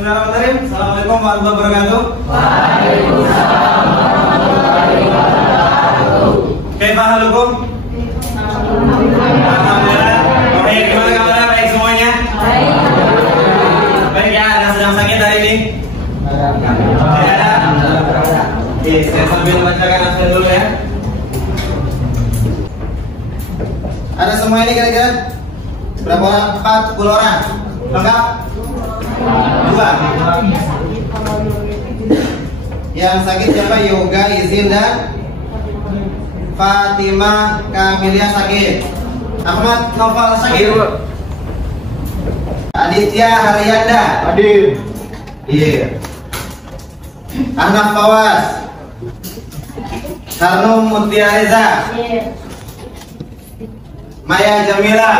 Bismillahirrahmanirrahim. Assalamualaikum warahmatullahi wabarakatuh. Waalaikumsalam warahmatullahi wabarakatuh. Kaifa halukum? Alhamdulillah. Oke, gimana kabarnya? Baik semuanya? Baik. Baik ya, ada sedang sakit hari ini? Tidak ada? Oke, saya sambil bacakan absen dulu ya. Ada semua ini kira-kira? Berapa orang? 40 orang. Lengkap? 2. Yang sakit siapa? Yoga, Izin, dan Fatimah Kamilia sakit. Ahmad Noval sakit. Aditya Haryanda Hadir. iya. Ahnaf Fawas, Harnum Mutia Reza, Maya Jamila,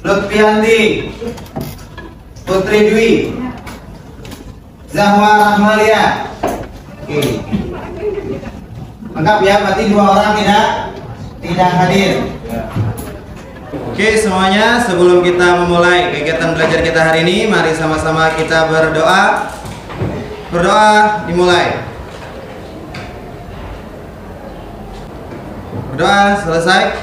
Lutfianti, Putri Dwi, Zahwa Rahmalia. Oke. Lengkap ya, berarti 2 orang tidak hadir. Oke semuanya, sebelum kita memulai kegiatan belajar kita hari ini, mari sama-sama kita berdoa. Berdoa dimulai. Berdoa selesai.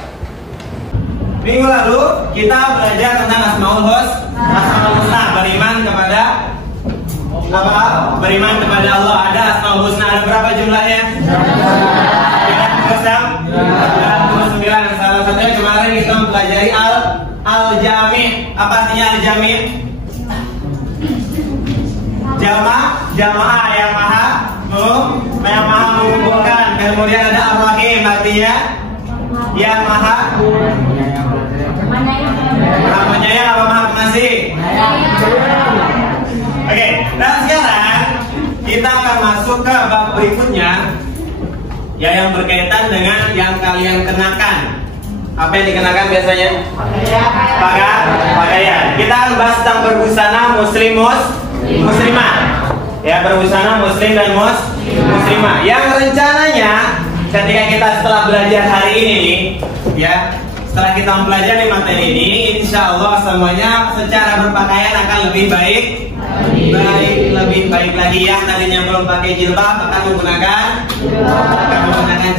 Minggu lalu kita belajar tentang Asmaul Husna, beriman kepada apa? Beriman kepada Allah. Ada Asmaul Husna, ada berapa jumlahnya? 99. Salah satunya kemarin kita mempelajari Al-Jami'. Apa artinya Al-Jami'? Jamaah yang maha mengumpulkan. Kemudian ada Ar-Rahim, artinya yang maha menyayang apa maha pengasih. Oke, nah sekarang kita akan masuk ke bab berikutnya, ya, yang berkaitan dengan yang kalian kenakan. Apa yang dikenakan biasanya? Pakaian. Kita akan bahas tentang berbusana muslimah. Ya, berbusana muslim dan muslimah. Yang rencananya ketika kita setelah belajar hari ini nih, ya, setelah kita mempelajari materi ini, insya Allah semuanya secara berpakaian akan lebih baik, lebih baik lagi. Yang tadinya belum pakai jilbab akan menggunakan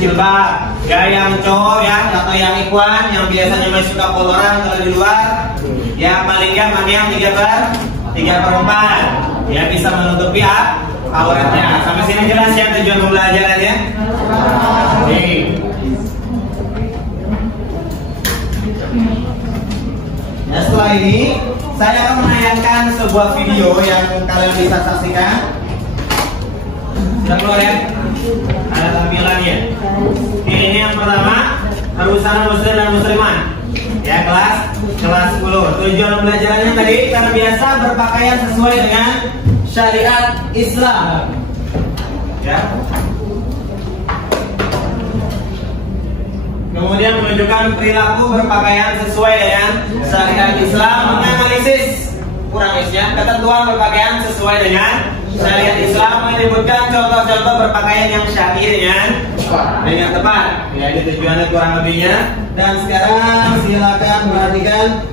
jilbab. Ya, yang cowok ya atau yang ikhwan yang biasanya masih suka poloran kalau di luar, ya paling nggak pakaian 3/4, ya bisa menutupi auratnya. Sampai sini jelas ya tujuan pembelajarannya. Nah, setelah ini saya akan menayangkan sebuah video yang kalian bisa saksikan. Sudah keluar ya? Ada tampilannya. Ini yang pertama, berbusana muslim dan muslimah. Ya, kelas 10. Tujuan pembelajarannya tadi karena biasa berpakaian sesuai dengan syariat Islam. Ya. Kemudian menunjukkan perilaku berpakaian sesuai dengan syariat Islam, menganalisis ketentuan berpakaian sesuai dengan syariat Islam, menyebutkan contoh-contoh berpakaian yang syar'i dengan tepat. Ya, ini tujuannya kurang lebihnya. Dan sekarang silakan perhatikan.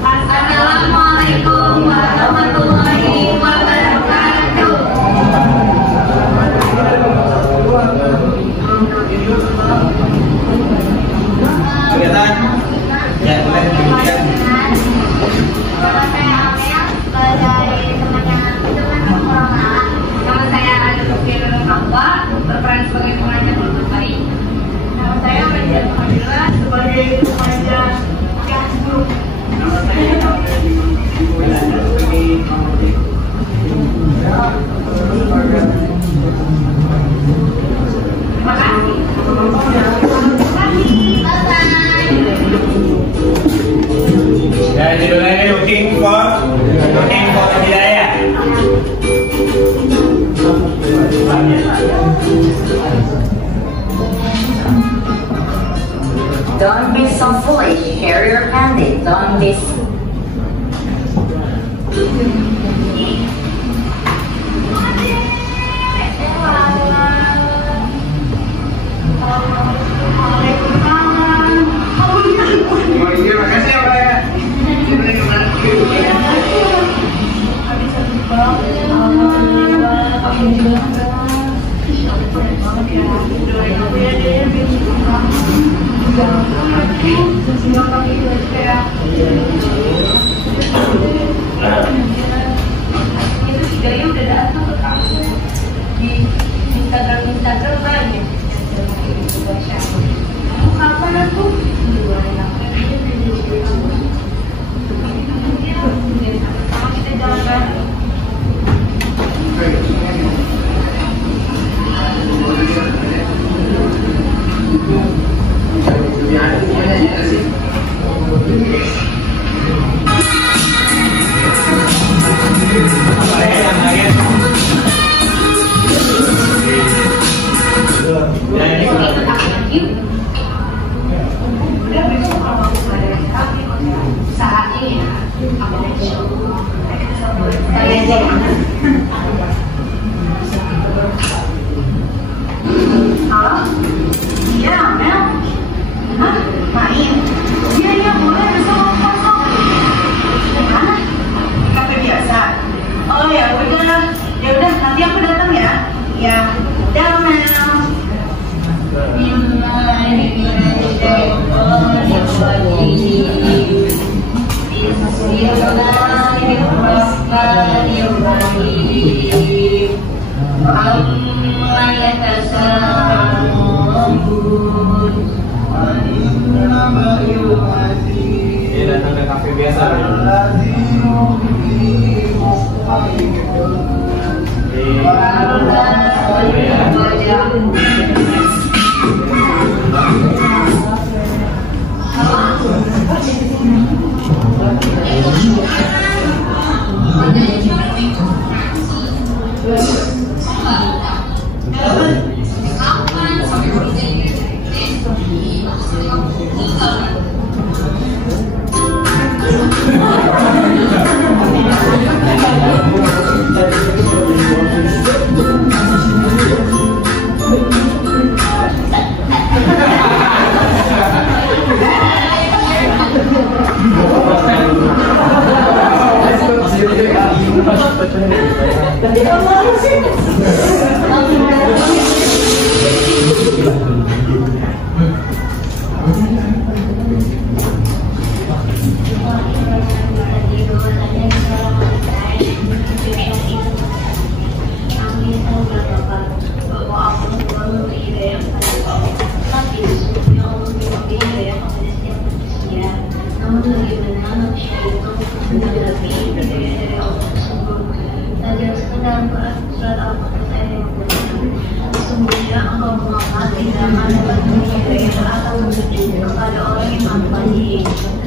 Assalamualaikum warahmatullahi wabarakatuh. Kelihatan? Ya, boleh ditunjukkan. Nama saya Amel dari temannya Corona. Nama saya Adukir Hamba, berperan sebagai pengajar Itu si Gaya udah datang ke kamu di Instagram banyak. Kapan aku? Kita jalan. Nanti aku datang ya. Ya, dadah Mel. Dia datang ke kafe biasa.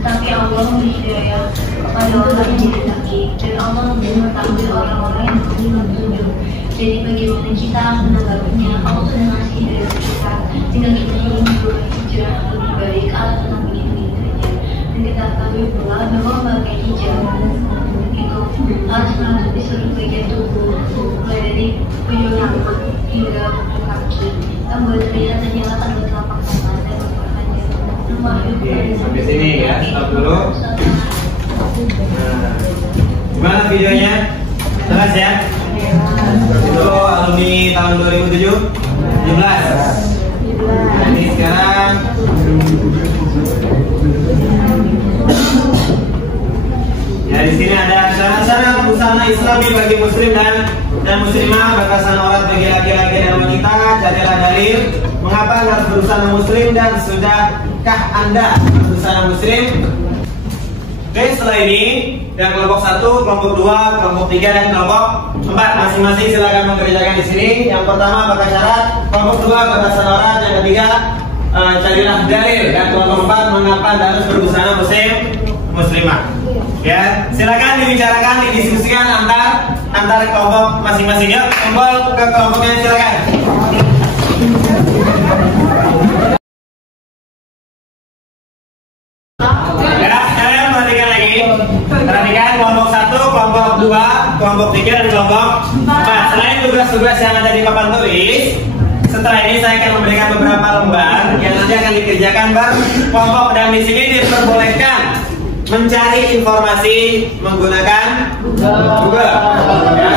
Tetapi Allah memberi hidayah kepada orang yang dikehendaki dan Allah mengetahui orang-orang yang beriman petunjuk. Jadi bagaimana kita menanggapinya? Allah sudah ngasih hidayah ke kita, tinggal kita ingin berbuat hijrah lebih baik Allah tenang begitu saja. Dan kita ketahui pula bahwa bagian hijrah itu harus menutupi seluruh bagian tubuh, mulai dari ujung rambut hingga kaki. Tombol terlihat menyalakan di telapak tangan dan memperpanjang. Oke, sampai sini ya, stop dulu. Nah, gimana videonya? Jelas ya? Itu alumni tahun 2017. Nah, ini sekarang ya di sini ada syarat-syarat busana Islami bagi muslim dan muslimah, batasan aurat bagi laki-laki dan wanita. Carilah dalil mengapa harus berbusana muslim dan sudahkah Anda berbusana muslim? Oke, setelah ini yang kelompok 1, kelompok 2, kelompok 3 dan kelompok 4 masing-masing silakan mengerjakan di sini. Yang pertama pakai syarat, kelompok 2 batasan aurat, yang ketiga carilah dalil, dan kelompok 4 mengapa Anda harus berbusana muslimah. Ya, silakan dibicarakan, didiskusikan antar kelompok masing-masing. Ya, kumpul ke kelompoknya, silakan. Ya, kalian perhatikan lagi. Perhatikan kelompok 1, kelompok 2, kelompok 3 dan kelompok 4. Selain tugas-tugas yang ada di papan tulis, setelah ini saya akan memberikan beberapa lembar yang nanti akan dikerjakan berkelompok, dan di sini diperbolehkan mencari informasi menggunakan Google. Ya.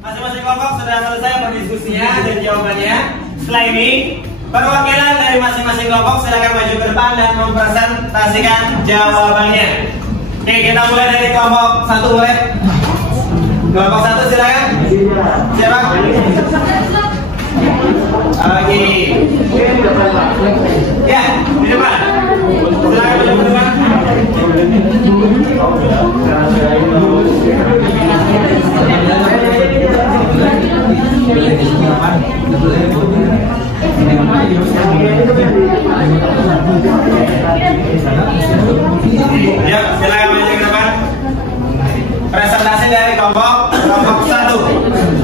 Masing-masing kelompok sudah selesai berdiskusinya dan jawabannya. Setelah ini, perwakilan dari masing-masing kelompok silakan maju ke depan dan mempresentasikan jawabannya. Oke, kita mulai dari kelompok satu, boleh? Kelompok satu silakan. Siapa? Oke. Ya, di depan. Silakan maju ke depan. Ya, silakan maju ke depan. Presentasi dari kelompok satu.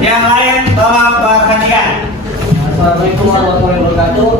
Yang lain tolong perhatikan. Assalamualaikum warahmatullahi wabarakatuh.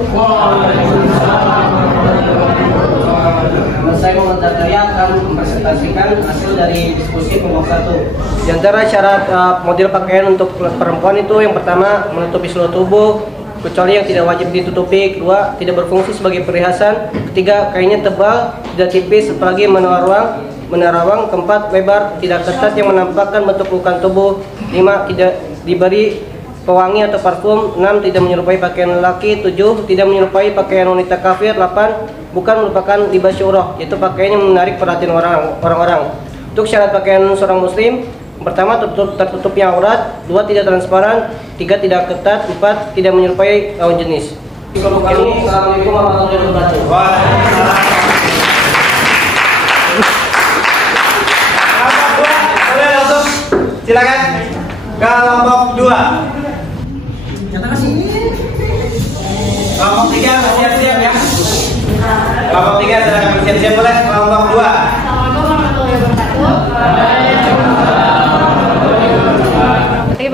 Saya Muhammad Zakaria akan mempresentasikan hasil dari diskusi kelompok 1. Di antara syarat model pakaian untuk perempuan itu yang pertama menutupi seluruh tubuh kecuali yang tidak wajib ditutupi, kedua tidak berfungsi sebagai perhiasan, ketiga kainnya tebal, tidak tipis apalagi menerawang, keempat lebar, tidak ketat yang menampakkan bentuk permukaan tubuh, lima tidak diberi pewangi atau parfum, 6 tidak menyerupai pakaian lelaki, 7 tidak menyerupai pakaian wanita kafir, 8 bukan merupakan libas syurah, yaitu pakaian yang menarik perhatian orang-orang. Untuk syarat pakaian seorang muslim, pertama tertutupnya aurat, 2 tidak transparan, 3 tidak ketat, 4 tidak menyerupai lawan jenis. Assalamualaikum warahmatullahi wabarakatuh. Waalaikumsalam. Kelompok 2, boleh langsung silakan. Kelompok 2. Kelompok 3 bersiap-siap ya. Kelompok 3 silakan bersiap-siap, boleh. Kelompok 2.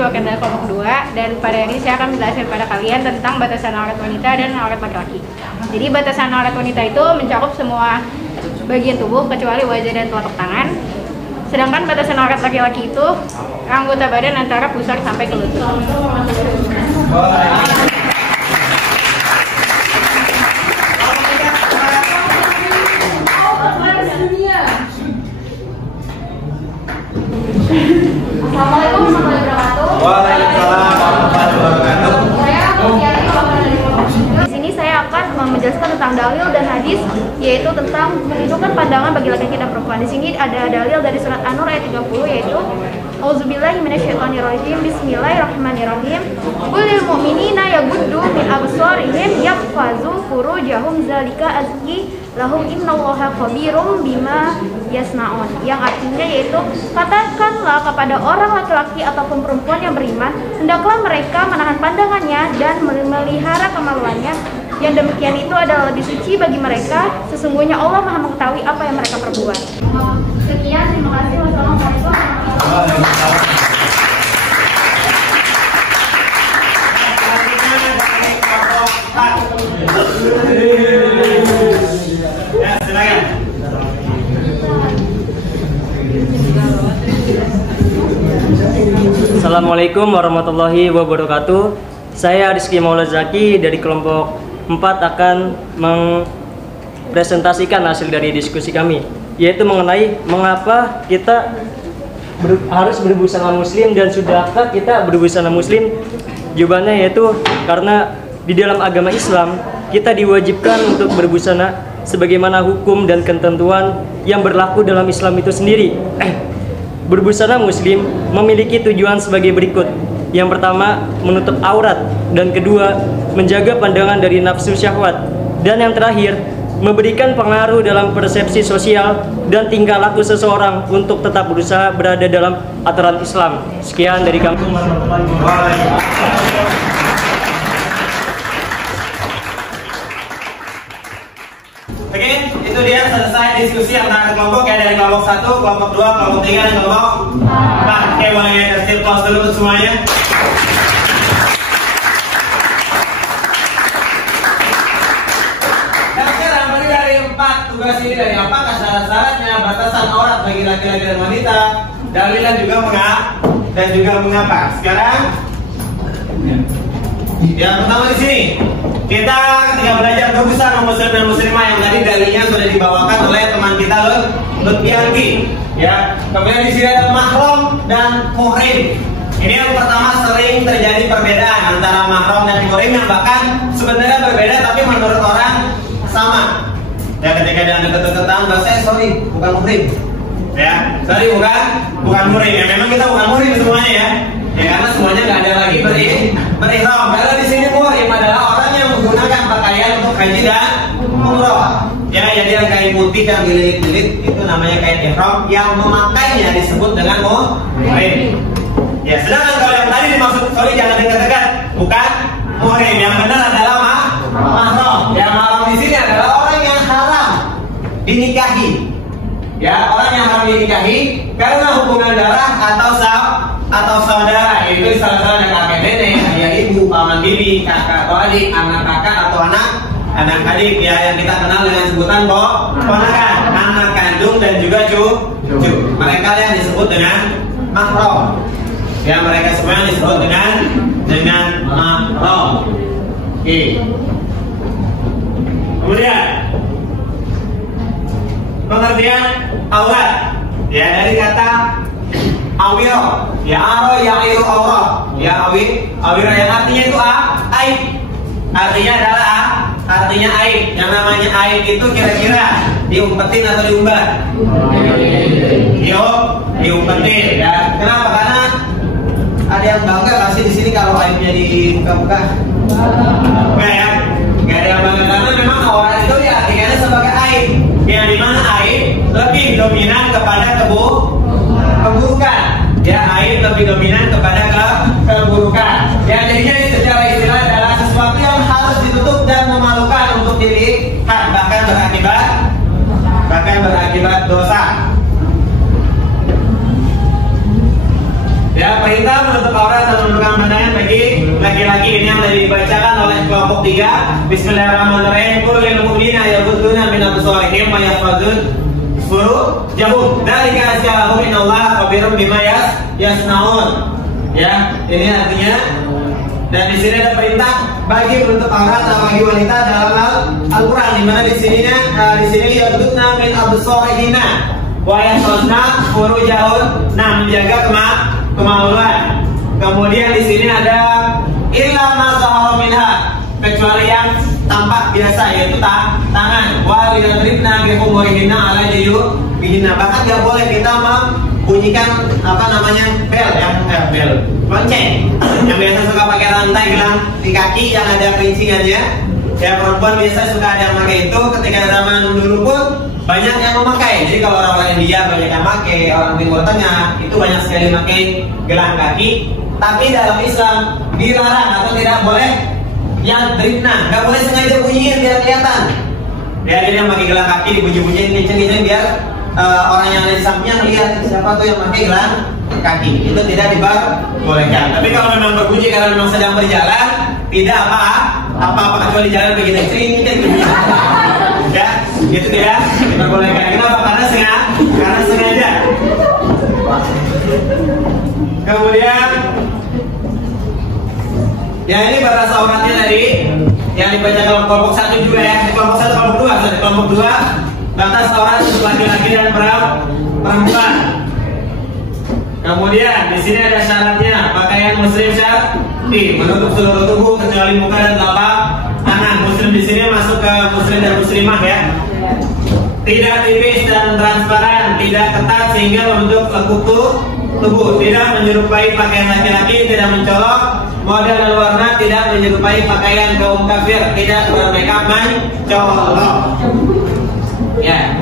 Bagian dari kelompok 2, dan pada ini saya akan menjelaskan pada kalian tentang batasan aurat wanita dan aurat laki-laki. Jadi batasan aurat wanita itu mencakup semua bagian tubuh kecuali wajah dan telapak tangan. Sedangkan batasan aurat laki-laki itu anggota badan antara pusar sampai ke lutut. Assalamualaikum warahmatullahi wabarakatuh. Waalaikumsalam warahmatullahi wabarakatuh. Di sini saya akan menjelaskan tentang dalil dan hadis, yaitu tentang menunjukkan pandangan bagi laki-laki dan perempuan. Di sini ada dalil dari surat An-Nur ayat 30, yaitu Auzubillahi minasyaitonirrajim. Bismillahirrahmanirrahim. Qul lil mu'minina yaghuddu min absarihim yahfazu furujahum zalika azki lahum innallaha khabirum bima yasnaun. Yang artinya yaitu katakanlah kepada orang laki-laki ataupun perempuan yang beriman, hendaklah mereka menahan pandangannya dan memelihara kemaluannya. Yang demikian itu adalah lebih suci bagi mereka. Sesungguhnya Allah Maha mengetahui apa yang mereka perbuat. Sekian, terima kasih. Wassalamualaikum warahmatullahi wabarakatuh. Ya, silakan. Assalamualaikum warahmatullahi wabarakatuh. Saya Rizky Maulad Zaki dari kelompok 4 akan mempresentasikan hasil dari diskusi kami, yaitu mengenai mengapa kita harus berbusana muslim dan sudahkah kita berbusana muslim. Jawabannya yaitu karena di dalam agama Islam kita diwajibkan untuk berbusana sebagaimana hukum dan ketentuan yang berlaku dalam Islam itu sendiri. Berbusana muslim memiliki tujuan sebagai berikut. Yang pertama, menutup aurat, dan kedua, menjaga pandangan dari nafsu syahwat, Dan yang terakhir, memberikan pengaruh dalam persepsi sosial dan tingkah laku seseorang untuk tetap berusaha berada dalam aturan Islam. Sekian dari kami. Oke, itu dia selesai diskusi antara kelompok ya, dari kelompok 1, kelompok 2, kelompok 3, dan kelompok 4. Oke, boleh kasih aplaus dulu untuk semuanya. Dan sekarang dari 4 tugas ini, dari apakah syarat-syaratnya, batasan aurat bagi laki-laki dan wanita, dalil dan juga mengapa. Sekarang yang pertama di sini, kita ketika belajar berusaha muslim dan muslimah yang tadi dalilnya sudah dibawakan oleh teman kita Lutfianki, ya. Kemudian di sini ada mahram dan muhrim. Ini yang pertama, sering terjadi perbedaan antara mahram dan muhrim yang bahkan sebenarnya berbeda tapi menurut orang sama. Ya, ketika dia deket-deketan, sorry, bukan muhrim. Ya, sorry, bukan muhrim. Ya, memang kita bukan muhrim semuanya ya. Ya, karena semuanya nggak ada lagi berihram. Karena di sini muhrim adalah orang yang menggunakan pakaian untuk haji dan umrah. Ya, jadi yang kain putih yang dililit-lilit itu namanya kain ihram, yang memakainya disebut dengan muhrim. Ya, sedangkan kalau yang tadi dimaksud, sorry jangan dekat-dekat, bukan muhrim. Yang benar adalah mahram. Yang mahram di sini adalah orang yang haram dinikahi. Ya, orang yang haram dinikahi karena hubungan darah atau saudara, yaitu salah-salah kakek nenek, ayah ibu, paman bibi, kakak atau adik, anak kakak atau anak adik, ya, yang kita kenal dengan sebutan ponakan, anak kandung dan juga cucu. Mereka yang disebut dengan mahram. Ya, mereka semua yang disebut dengan mahram. Oke. Kemudian pengertian aurat, ya, dari kata awiro, ya, aro yang airu aurat, ya, awiro yang artinya itu aib. Artinya adalah artinya aib. Yang namanya aib itu kira-kira diumpetin atau diumbar? Diumpetin, ya. Kenapa? Karena ada yang bangga pasti di sini kalau aibnya dibuka-buka. Enggak ya? Enggak ada yang bangga karena memang aurat itu diartikannya sebagai aib. Yang dimana aib lebih dominan kepada keburukan. Ya, aib lebih dominan kepada keburukan. Ya, jadinya secara istilah adalah sesuatu yang harus ditutup dan memalukan untuk dilihat, bahkan berakibat dosa. Ya, perintah menutup aurat dan menundukkan pandangan bagi laki-laki ini yang tadi dibacakan oleh kelompok 3. Bismillahirrahmanirrahim. Qul lil mu'minina yaghudduna min absarihim wa yahfazun furujahum. Dzalika azka innallaha khabirun bima yasnaun. Ya, ini artinya, dan di sini ada perintah bagi menutup aurat atau bagi wanita dalam Al-Qur'an, di mana di sini yaghudduna min absarihina wa yahfazna furujahum. Nah, menjaga kemaluan. Kemudian di sini ada illa ma zahara minha, kecuali yang tampak biasa, yaitu tangan. Wa yadribna bi khumurihinna ala juyubihinna. Bahkan tidak boleh kita membunyikan bel, lonceng. Yang biasa suka pakai rantai gelang di kaki yang ada kerincingannya. Ya, perempuan biasa suka ada yang pakai itu. Ketika zaman dulu pun banyak yang memakai. Jadi kalau orang India banyak yang pakai, orang Timur Tengah itu banyak sekali pakai gelang kaki. Tapi dalam Islam dilarang atau tidak boleh yang dribna, nggak boleh sengaja bunyiin biar kelihatan. Ya, dia yang pakai gelang kaki dibunyi-bunyiin kenceng-kenceng biar orang yang ada di sampingnya melihat siapa tuh yang pakai gelang kaki. Itu tidak diperbolehkan. Tapi kalau memang berbunyi karena memang sedang berjalan, tidak apa-apa kecuali jalan begini. Ya, itu tidak diperbolehkan. Kenapa? Karena sengaja. Kemudian, ya, ini batas auratnya tadi yang dibaca kelompok 1 juga ya. Kelompok 1, kelompok 2 batas aurat untuk laki-laki dan perempuan. Kemudian di sini ada syaratnya, pakaian muslim syar'i, menutup seluruh tubuh kecuali muka dan telapak tangan. Muslim di sini masuk ke muslim dan muslimah ya. Tidak tipis dan transparan, tidak ketat sehingga membentuk lekuk tubuh, tidak menyerupai pakaian laki-laki, tidak mencolok, model dan warna tidak menyerupai pakaian kaum kafir, tidak bermakeup mencolok. Ya.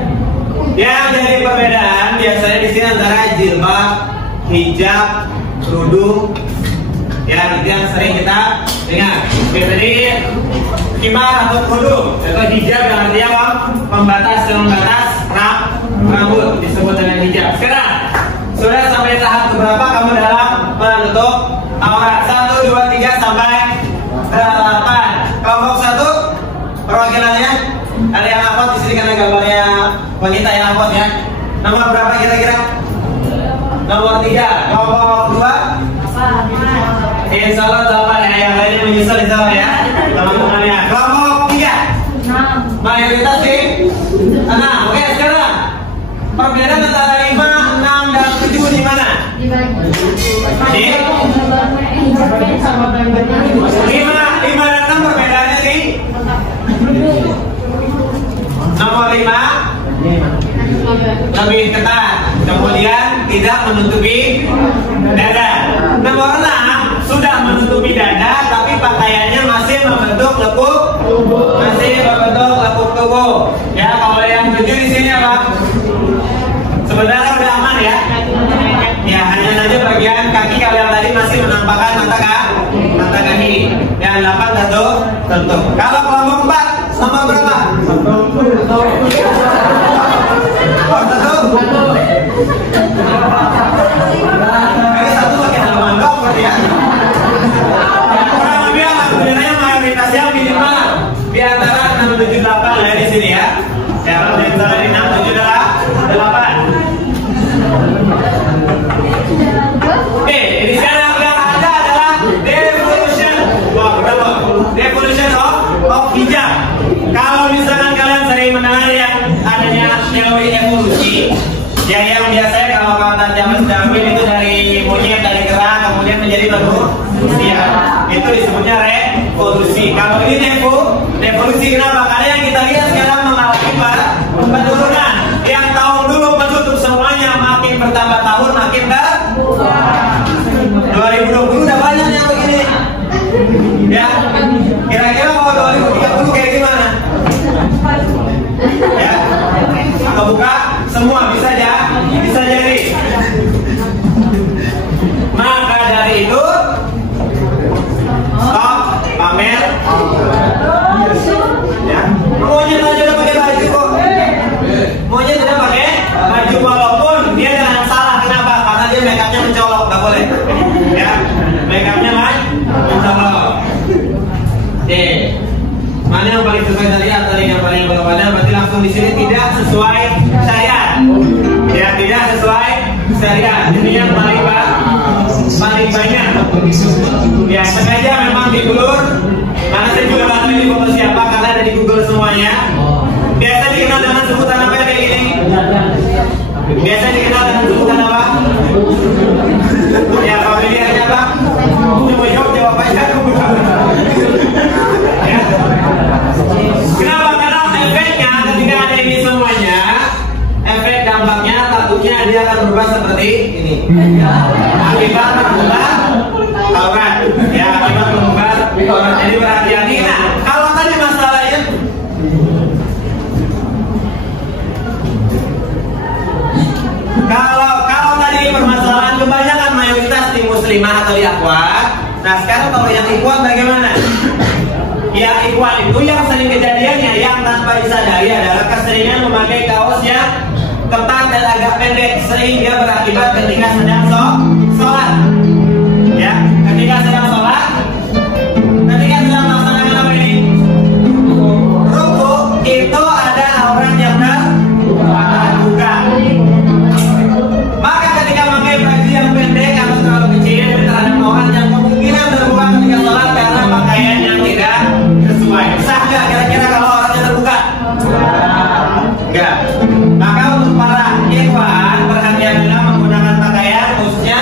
Yang jadi perbedaan biasanya di sini antara jilbab, hijab, kerudung. Ya, itu yang sering kita dengar. Jadi khimar atau kerudung, atau hijab yang artinya apa? Pembatas rambut disebut dengan hijab. Sekarang sudah sampai tahap berapa kamu dalam menutup aurat? 1, 2, 3 sampai 8. Kelompok 1 perwakilannya ada yang hafal di sini karena gambarnya wanita yang hafal ya. Nomor berapa kira-kira? Nomor 3. Kelompok 2? Insya Allah 8 ya. Yang lainnya menyusul insya Allah ya. Teman-temannya. Kelompok 3? Mayoritas di 6. Oke, sekarang perbedaan antara 5, 6, dan 7 di mana? Di 5 dan 6 perbedaannya di nomor 5 lebih ketat, kemudian tidak menutupi dada. Nomor 6 sudah menutupi dada, tapi pakaiannya masih membentuk lekuk tubuh. Ya, kalau yang 7 di sini apa? Sebenarnya udah aman ya. Ya, hanya saja bagian kaki kalau yang tadi masih menampakkan mata kaki. Yang 8 tentu. Kalau kelompok 4 sama berapa? Satu. Ini satu pakai halaman dong berarti ya. Kurang lebih alhamdulillahnya mayoritasnya minimal di antara 6, 7, 8 ya di sini ya. Sekarang di antara 6, 7, 8. Oke, di sana yang ada adalah devolution of hijab. Kalau misalkan kalian sering mendengar yang adanya teori evolusi, ya yang biasanya kalau kawan James Darwin itu dari monyet, dari kera, kemudian menjadi manusia, itu disebutnya revolusi. Kalau ini devolusi kenapa? Karena yang kita lihat sekarang mengalami penurunan. Yang tahun dulu menutup semuanya, makin bertambah tahun makin berkurang. 2020 udah banyak yang begini. Ya, kira-kira mau 2030 kayak gimana? Ya, kebuka semua bisa jadi. Maka dari itu stop pamer. Ya, maunya aja udah pakai baju kok. Maunya tidak pakai baju walaupun dia jangan salah. Kenapa? Karena dia makeupnya mencolok, nggak boleh. Ya, makeupnya mencolok. Oke, mana yang paling sesuai syariat? Tadi yang paling berbeda berarti langsung di sini tidak sesuai syariat. Ya, tidak sesuai syariat. Ini yang paling banyak. Ya, sengaja memang digulur. Karena saya juga nggak tahu ini foto siapa karena ada di Google semuanya. Biasa dikenal dengan sebutan apa kayak gini? Biasa dikenal dengan sebutan apa? Ya, familiarnya apa? Coba jawab aja. Ya. Kenapa? Karena efeknya ketika ada ini semuanya, efek dampaknya takutnya dia akan berubah seperti ini. Akibat mengubah aurat. Ya, akibat mengubah aurat. Jadi berhati-hati. Nah, kalau tadi masalahnya kalau tadi permasalahan kebanyakan mayoritas di muslimah atau di akhwat. Nah, sekarang kalau yang ikhwan bagaimana? Yang ikhwan itu yang sering kejadiannya yang tanpa disadari adalah keseringan memakai kaos yang ketat dan agak pendek sehingga berakibat ketika sedang sholat. Ya, ketika sedang melaksanakan apa ini? Ruku itu ada aurat yang terbuka. Maka ketika memakai baju yang pendek atau terlalu kecil terhadap aurat yang kemungkinan terbuka ketika sholat karena pakaian yang tidak sesuai. Sah nggak kira-kira kalau auratnya terbuka? Enggak. Maka untuk para ikhwan perhatianlah menggunakan pakaian khususnya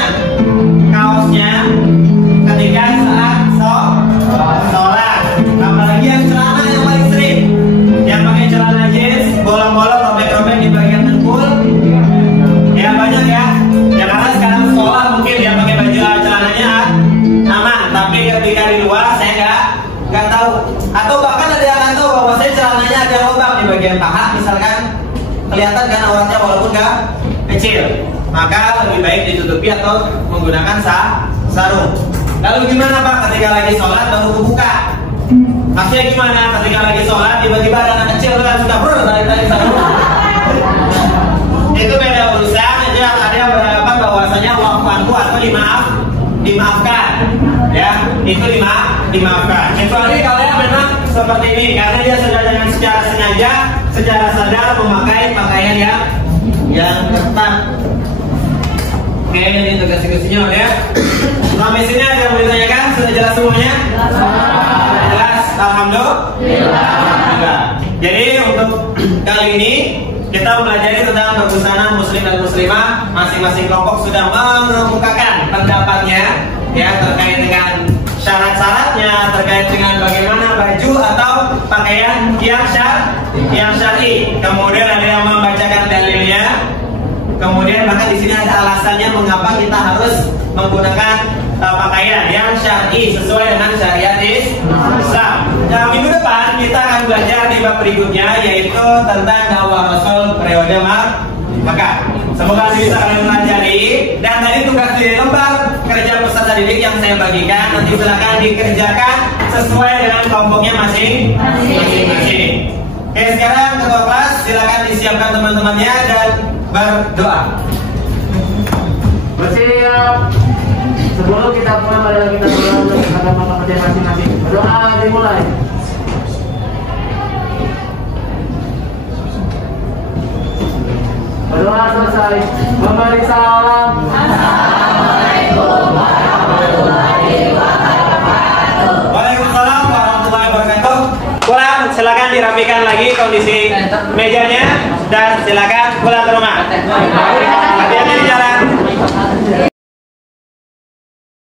bagian paha misalkan kelihatan kan auratnya walaupun nggak kecil, maka lebih baik ditutupi atau menggunakan sarung. Lalu gimana Pak ketika lagi sholat baru kebuka? Maksudnya gimana? Ketika lagi sholat tiba-tiba ada anak kecil kan sudah tarik sarung. Itu beda urusan. Ada yang beranggapan bahwasanya waqfanku atau dimaafkan, ya itu dimaafkan. Kecuali kalian memang seperti ini karena dia sudah dengan secara sengaja, secara sadar memakai pakaian yang ketat. Oke, ini tugas diskusinya ya. Sampai sini ada yang mau ditanyakan? Sudah jelas semuanya? Jelas, alhamdulillah. Jadi untuk kali ini kita mempelajari tentang berbusana muslim dan muslimah. Masing-masing kelompok sudah mengemukakan pendapatnya ya terkait dengan syarat-syaratnya, terkait dengan bagaimana baju atau pakaian yang syar'i. Kemudian ada yang membacakan dalilnya. Kemudian bahkan di sini ada alasannya mengapa kita harus menggunakan pakaian yang syar'i sesuai dengan syariat Islam. Nah, minggu depan kita akan belajar di bab berikutnya yaitu tentang dakwah Rasul periode Makkah. Semoga bisa kalian pelajari. Dan tadi tugas di lembar kerja peserta didik yang saya bagikan nanti silakan dikerjakan sesuai dengan kelompoknya masing-masing. Oke, sekarang ketua kelas silakan disiapkan teman-temannya dan berdoa. Bersiap. Sebelum kita mulai, mari kita berdoa untuk teman-teman masing-masing. Berdoa dimulai. Berdoa selesai. Memberi salam. Assalamualaikum warahmatullahi wabarakatuh. Waalaikumsalam warahmatullahi wabarakatuh. Pulang, silakan dirapikan lagi kondisi mejanya dan silakan pulang ke rumah. Hati-hati di jalan.